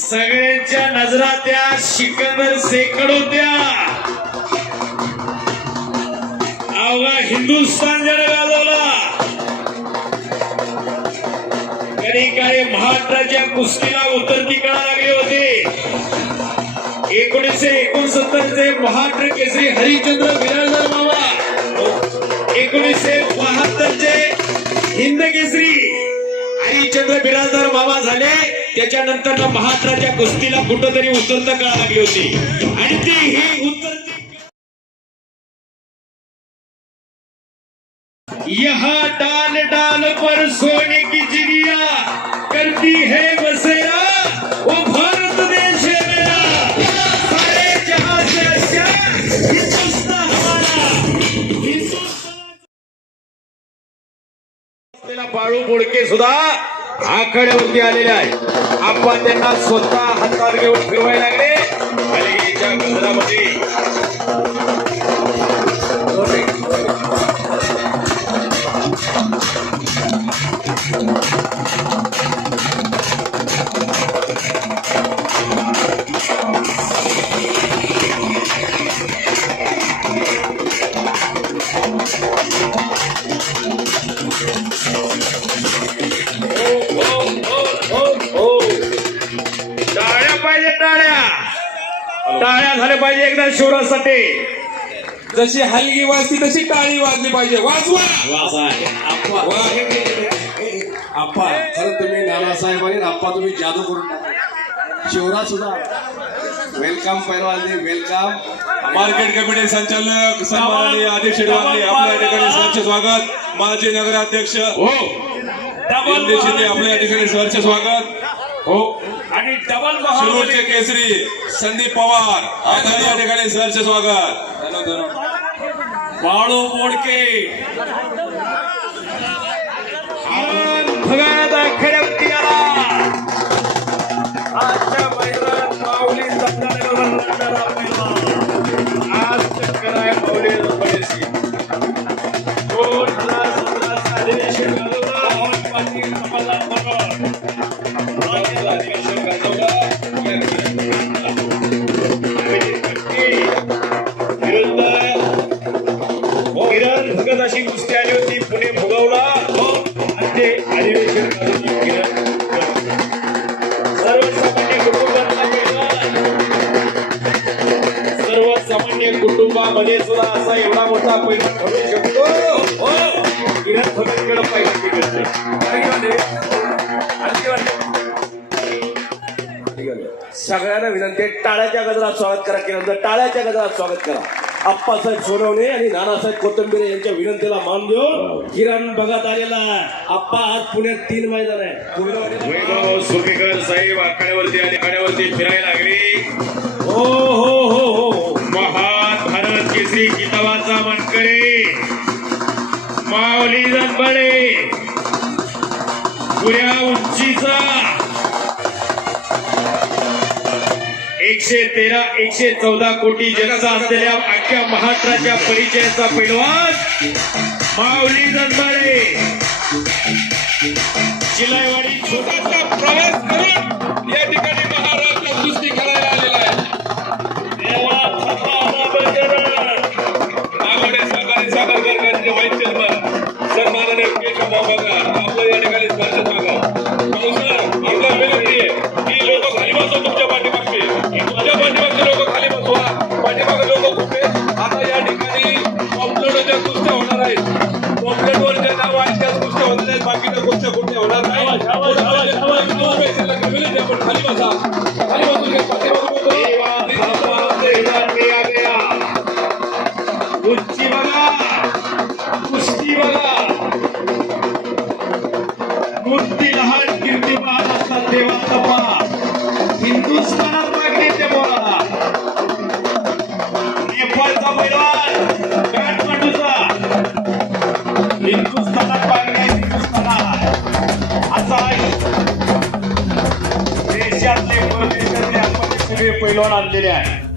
सगळ्यांच्या नजरा त्या शिकंदर शेकड त्या. अवघा हिंदुस्थान जण गाजवला कधी काही महाराष्ट्राच्या कुस्तीला उतरती कळा लागली होती. एकोणीसशे एकोणसत्तर चे महाराष्ट्र केसरी हरिचंद्र बिराजदार मामा. एकोणीसशे बहात्तर चे हिंदगी हरिश्चंद्र बिराजदार मामा झाले त्याच्यानंतर ना महाराष्ट्राच्या कुस्तीला कुठंतरी उतरता कळा लागली होती. आणि ती ही उतरती यहाँ डाल डाल पर सोने की चिड़िया करती है बसेरा वो भारत देश है मेरा। सारे जहां से अच्छा हिंदुस्तान हमारा। हिंदुस्तान असलेला बाळू बोडके सुद्धा आखाड्यावरती आलेले आहे. आपण त्यांना स्वतः हातात घेऊन फिरवायला लागले. टाळ्या झाल्या पाहिजे एकदा शिवरासाठी जशी हलगी वाजती तशी टाळी वाजली पाहिजे. वाजवा! वा. आप्पा खरं तुम्ही नानासाहेब आणि आप्पा तुम्ही जादू करून शिवराज सुद्धा. वेलकम पैलवानजी वेलकम. मार्केट कमिटी संचालक सन्माननीय अध्यक्ष आपल्या ठिकाणी सहर्ष स्वागत. माजी नगराध्यक्ष हो. शिंदे आपल्या ठिकाणी सहर्ष स्वागत. हो. आणि डबल शिरूरचे केसरी संदीप पवार या ठिकाणी सहर्ष स्वागत. बाळू पैलवान. आज चक्कर आहे माऊली शकतो किरण सगळ्यांना विनंती आहे टाळ्याच्या गजरात स्वागत करा केल्यानंतर टाळ्याच्या गजरात स्वागत करा. आप्पासाहेब सोनवणे आणि नानासाहेब कोथंबिरे यांच्या विनंतीला मान देऊन किरण बघत आलेला आहे. आप्पा आज पुण्यात तीन मैदान आहे. सुपेकर साहेब आखाड्यावरती आणि आखाड्यावरती फिरायला लागले. हो हो हो हो. महान भारत केसरी माऊली जनबळे. पुऱ्या उंचीचा. एकशे तेरा एकशे चौदा कोटी जगाचा असलेल्या अख्ख्या महाराष्ट्राच्या परिचयाचा पैलवान माऊली जनबळे. शिलाईवाडी छोटासा प्रवास लोक आता या ठिकाणी पॉम्पलेटच्या कुस्त्या होणार आहेत पॉम्पलेटवर जे नाव आहे त्याच कुस्त्या होणार आहेत बाकीच्या कुस्त्या कुठे होणार नाही खाली बसा खाली बसून देवा थांबा बघा. कुस्ती बघा मूर्ती लहान कीर्ती महान असतात देशातले पैलवान आणलेले आहे.